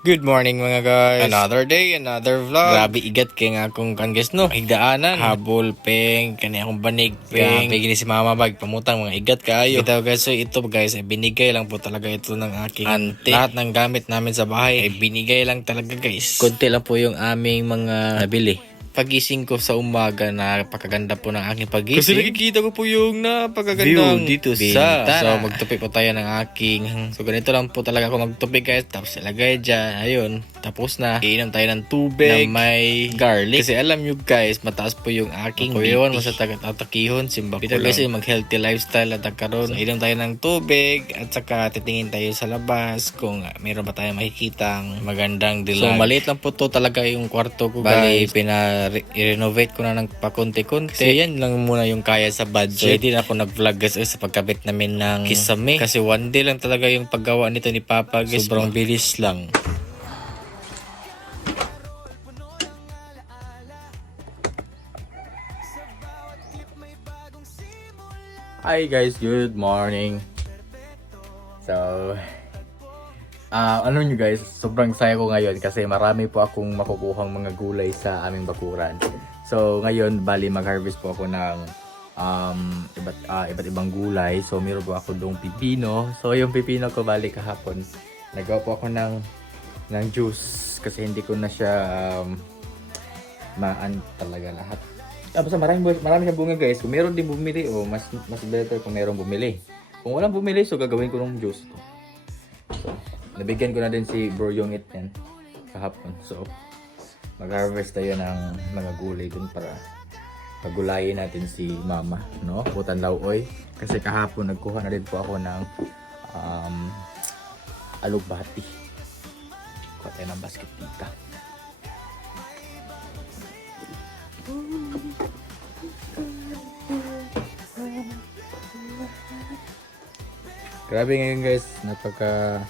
Good morning mga guys. Another day, another vlog. Grabe igat kay nga akong kangges no. Higdaanan, habol peng, kani akong banig peng. Grabe gini si mama bag pamutang mga igat kaayo. Ito guys, so ito guys ay binigay lang po talaga ito ng aking auntie. Lahat ng gamit namin sa bahay ay binigay lang talaga guys. Konti lang po yung aming mga nabili. Pagising ko sa umaga, napakaganda po ng aking pagising. Kasi nakikita ko po yung napakagandang view dito sa bintana. So magtupi po tayo ng aking. So ganito lang po talaga ako magtupi guys. Tapos ilagay dyan. Ayun. Tapos na. Iinom tayo ng tubig na may garlic. Kasi alam nyo guys, mataas po yung aking BP. Mo sa tatakihon. Simba ko lang. Guys, mag healthy lifestyle at karon. So inom tayo ng tubig. At saka titingin tayo sa labas kung mayroon ba tayo makikitang magandang dilag. So maliit lang po to talaga yung kwarto ko guys. Bali, i-renovate ko na ng pakunti-kunti. Kasi yan lang muna yung kaya sa budget. So, hindi na ako nag-vlog guys sa pagkabit namin ng kisame. Kasi one day lang talaga yung paggawa nito ni Papa guys. Sobrang bilis lang. Hi guys, good morning. So, ano nyo guys, sobrang saya ko ngayon kasi marami po akong makukuhang mga gulay sa aming bakuran. So ngayon, bali mag-harvest po ako ng iba't ibang gulay. So meron po ako dong pipino. So yung pipino ko bali kahapon, nagawa po ako ng juice kasi hindi ko na siya maan talaga lahat. Basta marami siyang bunga guys. Kung meron din bumili, mas better kung meron bumili. Kung walang bumili, so gagawin ko ng juice to. So, nabigyan ko na din si Bro Yongit yan kahapon. So, mag-harvest tayo ng mga gulay dun para pagulayin natin si Mama, no? Putan lauoy. Kasi kahapon nagkuha na din po ako ng alugbati. Kuha tayo ng basket tita. Grabe ngayon guys, napaka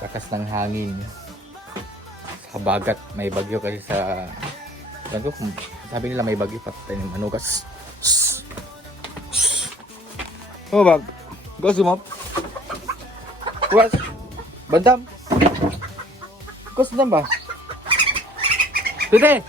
lakas ng hangin. Sa bagat, may bagyo kasi sa sabi nila may bagyo patay ng manukas. Oh bag, go sumop. What? Bandam. Go sumop ba? Today.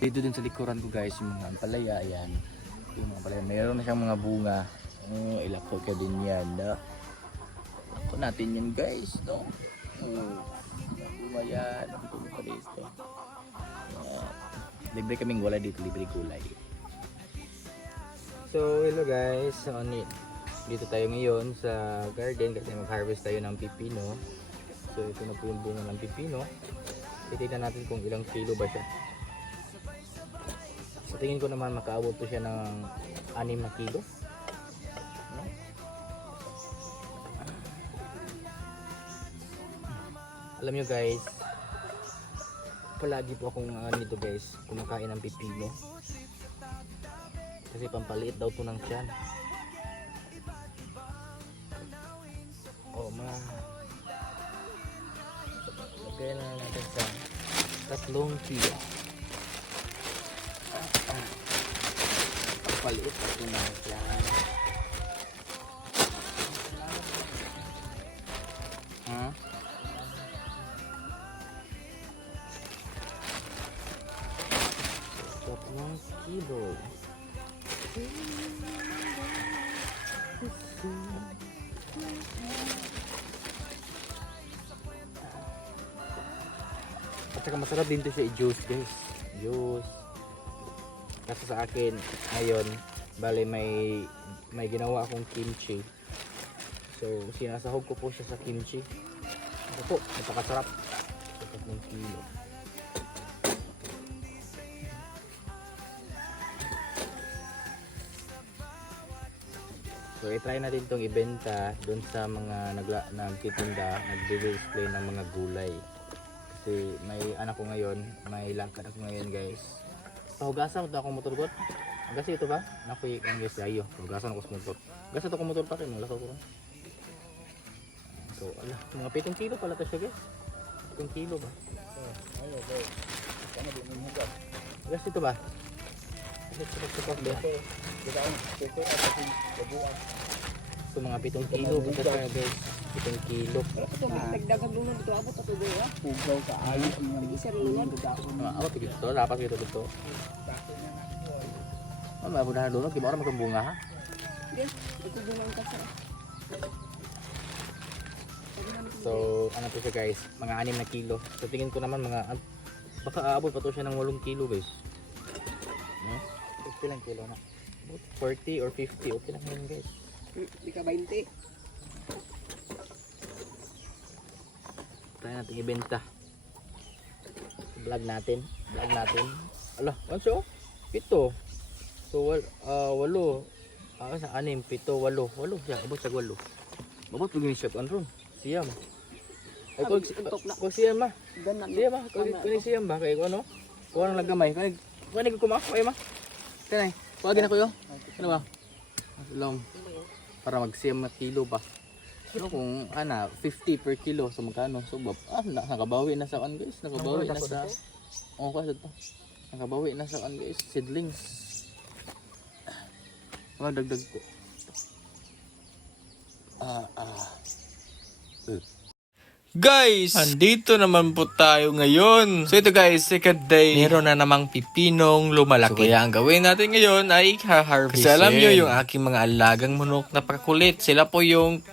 Dito din sa likuran ko guys, yung mga ampalaya, ayan. Yung mga ampalaya, mayroon na siyang mga bunga. Ilako ka din yan, no? Ilako natin yan guys, no? Bunga yan, bunga pa dito. Libre kaming wala dito, libre gulay. So, hello guys, dito tayo ngayon sa garden kasi mag-harvest tayo ng pipino. So, ito na po yung bunga ng pipino. Titignan natin kung ilang kilo ba siya. Sa tingin ko naman makaabot po siya ng 6 na kilo. Alam nyo guys, palagi po akong nito guys, kumakain ng pipino. Kasi pampaliit daw to ng tiyan. Oh ma. Lagay na natin sa 3 kilo. Pampaliit daw to ng tiyan. Ha? Tatlong kilo. At saka masarap din to sa juice guys. Juice. Kasi sa akin ngayon, bale may ginawa akong kimchi. So sinasahog ko po siya sa kimchi. Ito po, napakasarap. Ito 3 kilo. So i-try natin itong ibenta doon sa mga nagtitinda, nagdi-display ng mga gulay. Kasi may anak ko ngayon, may langkad ako ngayon guys. Pahugasan ko akong motor ko. Gasi ito ba? Nakuy ang guys ayo. Pahugasan ako sa motor. Gasi ito ko motor pa rin, malakaw ko. So ala, mga 7 kilo pala to siya guys. 7 kilo ba? Ayo guys. Kana di mo hugas. Gasi ito ba? So mga 7 kilo basta siya guys. 7 kilo. Nagdagang luno dito abot ato do ha. Pugaw ka ay isa rin luno dito. Abot dito, dapat dito dito. Mama mo na luno, di ba ora magkambunga ha? Yes, ito bunga ang kasa. So ano to siya guys, mga 6 na kilo. So tingin ko naman mga baka aabot pa to siya ng 8 kilo guys. No? 50 lang kilo na. 40 or 50, okay lang yun guys. Di ka 20. Try natin ibenta. Vlog natin. Ala, ano siya? 7. So 8. Sa 6, 7, 8. 8 siya, abot sa 8. Abot pag siya ron. Siyam. Ay kung siyam ma. Siyam ma. Kung siyam ba kay ano? Kuha nang lagamay. Kani ko kumako ay ma. Kanay. Kuwagin ako yo. Ano ba? Alam. Para mag-siyam na kilo ba? So kung 50 per kilo so magkano? So nakabawi na sa kan guys. Nakabawi na sa kasi to. Nakabawi na sa kan guys. Seedlings. Dagdag ko. Guys, andito naman po tayo ngayon. So ito guys, second day. Meron na namang pipinong lumalaki. So kaya ang gawin natin ngayon ay ha-harvest. Kasi alam nyo yung aking mga alagang manok na pakakulit. Sila po yung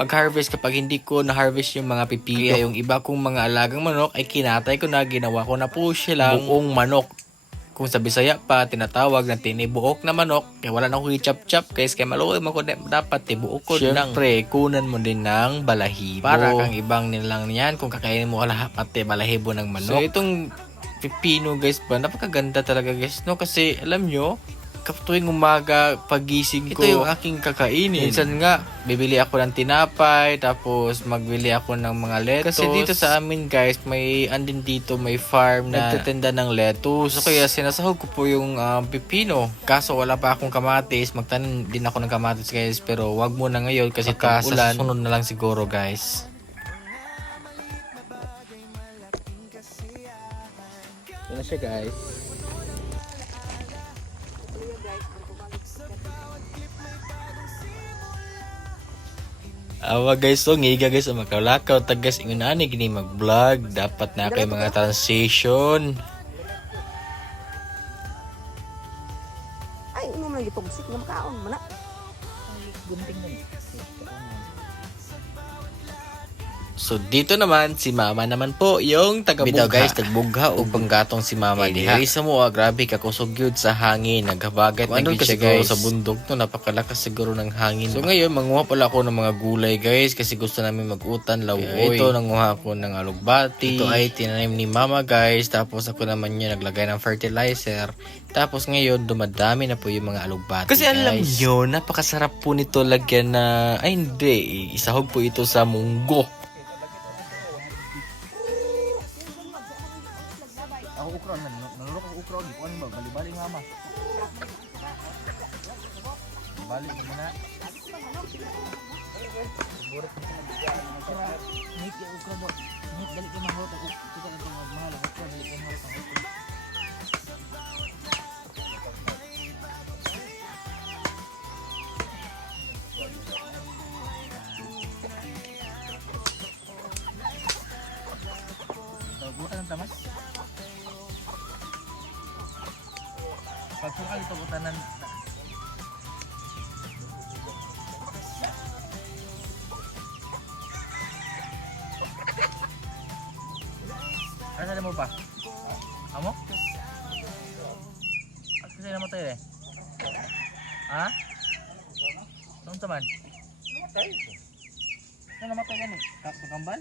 mag-harvest kapag hindi ko na-harvest yung mga pipino. Kaya yung iba kong mga alagang manok ay kinatay ko na, ginawa ko na po silang buong manok. Kung sa Bisaya pa, tinatawag na tinibuok na manok. Kaya wala na akong i-chop-chop guys. Kaya maluoy mo ko dapat tibuok ko. Siyempre, kunan mo din ng balahibo. Para kang ibang nilang niyan kung kakainin mo lahat pati balahibo ng manok. So itong pipino guys ba, napakaganda talaga guys. No? Kasi alam nyo, tuwing umaga pagising ko, ito yung aking kakainin. Minsan nga, bibili ako ng tinapay, tapos magbili ako ng mga lettuce. Kasi dito sa amin guys, may andin dito, may farm na nagtitinda ng lettuce. So kaya sinasahog ko po yung pipino. Kaso wala pa akong kamatis, magtanim din ako ng kamatis guys. Pero wag muna ngayon kasi ulan. Sunod na lang siguro guys. Ito na siya guys. Awa guys, so ngiga guys, makalakaw tagas ingon ani gini mag-vlog, dapat na kay mga transition. Ay, inom lagi pagsik na makaon mo na. Gunting na. So dito naman si Mama naman po yung taga-bugha. Bitaw guys, tagbugha o panggatong si Mama diha. Isa mo grabe kakusog yun sa hangin, naghabagat naging siya guys sa bundok to, napakalakas siguro ng hangin. So ngayon manguha pala ako ng mga gulay guys kasi gusto namin mag-utan lawoy. Ito nanguha ako ng alugbati. Ito ay tinanim ni Mama guys, tapos ako naman yun naglagay ng fertilizer. Tapos ngayon dumadami na po yung mga alugbati. Kasi guys, alam nyo, napakasarap po nito lagyan na, ay hindi, isahog po ito sa munggo. mama. Balik mo na. Burit mo na bigyan. Nit ya ukra do. Nit balik ka mahot ako. Kita ito mahal ako. Balik ka mahot ako. Bukan ang tamas. Pagsukal ito butanan. Ano mo pa? Amo? At kasi namatay eh. Ha? Anong taman? Namatay. Ano namatay ka ni? Kakambal?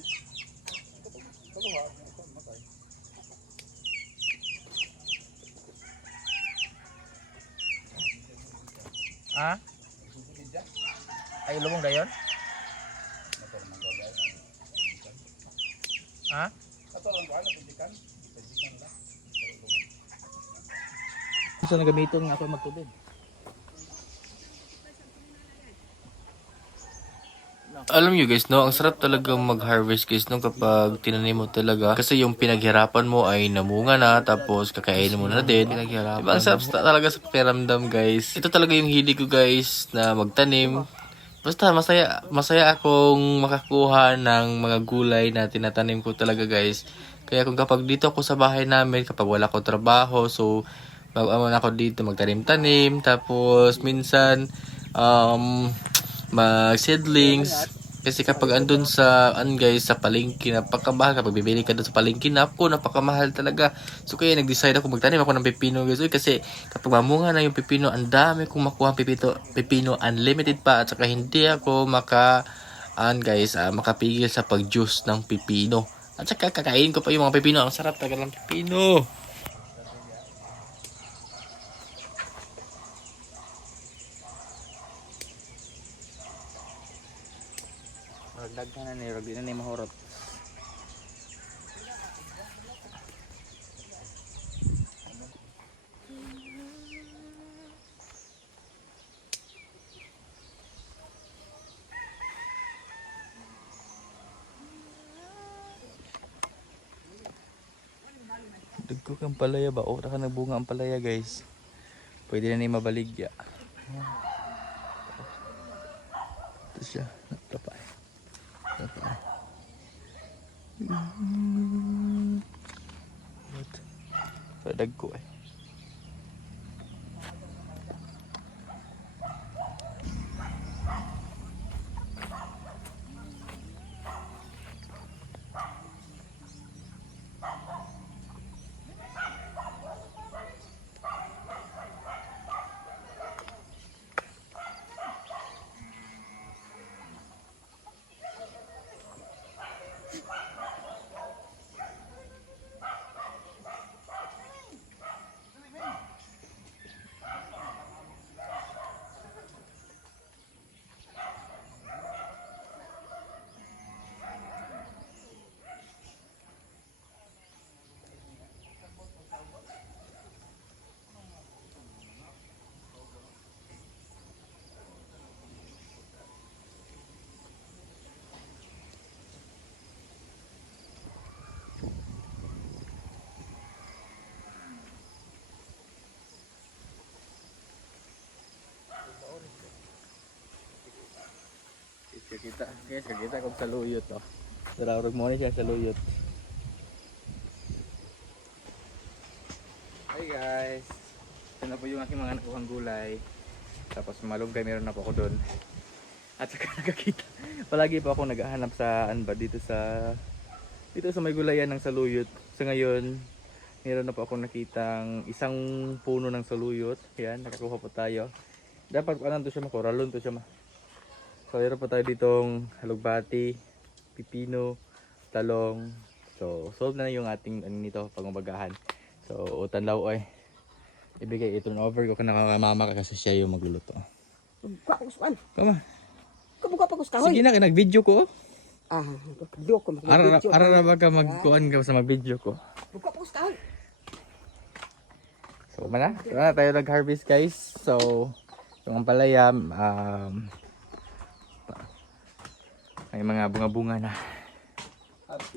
Ha? Ay, lumong dayon? Ha? Gusto na gamiton nga ako magtubig. Alam nyo guys, no, ang sarap talaga mag-harvest guys, no, kapag tinanim mo talaga. Kasi yung pinaghirapan mo ay namunga na, tapos kakainin mo na din. Pinaghirapan. Diba, ang sarap talaga sa pakiramdam guys. Ito talaga yung hilig ko guys, na magtanim. Basta masaya akong makakuha ng mga gulay na tinatanim ko talaga guys. Kaya kung kapag dito ako sa bahay namin, kapag wala ko trabaho, so mag-aman ako dito magtanim-tanim. Tapos minsan, mag-seedlings. Kasi kapag andun sa, guys, sa palengke, napakamahal. Kapag bibili ka doon sa palengke, napakamahal talaga. So kaya nag-decide ako magtanim ako ng pepino guys. Kasi kapag mamunga na yung pepino, ang dami kong makuha pepino, unlimited pa. At saka hindi ako makapigil sa pag-juice ng pepino. At saka kakain ko pa yung mga pepino. Ang sarap talaga ng pepino. Daghan na ni Rog, di na ni mahurot. Dagko kang palaya ba? O, naka nagbunga ang palaya guys. Pwede na ni mabaligya. Ito siya, nakapay. Padag ko eh. Kita kung saluyot oh. Dararog mo ni siya saluyot. Hi guys. Ito na po yung aking mga nakuhang gulay. Tapos malunggay meron na po ako doon. At saka nakakita. Palagi pa ako naghahanap sa dito sa may gulayan ng saluyot. So ngayon, meron na po ako nakitang isang puno ng saluyot. Yan, nakakuha po tayo. Dapat to siya makoralon to siya So, meron pa tayo ditong halugbati, pipino, talong. So, solve na yung ating nito pangumagahan. So, utanlaw ay ibigay i-turn over ko kung nakakamama ka kasi siya yung magluluto. Kuan. Kama. Kabuka pa kuskahoy. Sige na, nag-video ko. Video ko. Ara na ba ka magkuhan ka sa mag-video ko? Buka pa kuskahoy. So, na tayo nag-harvest guys. So, itong ang palaya, may mga bunga-bunga na.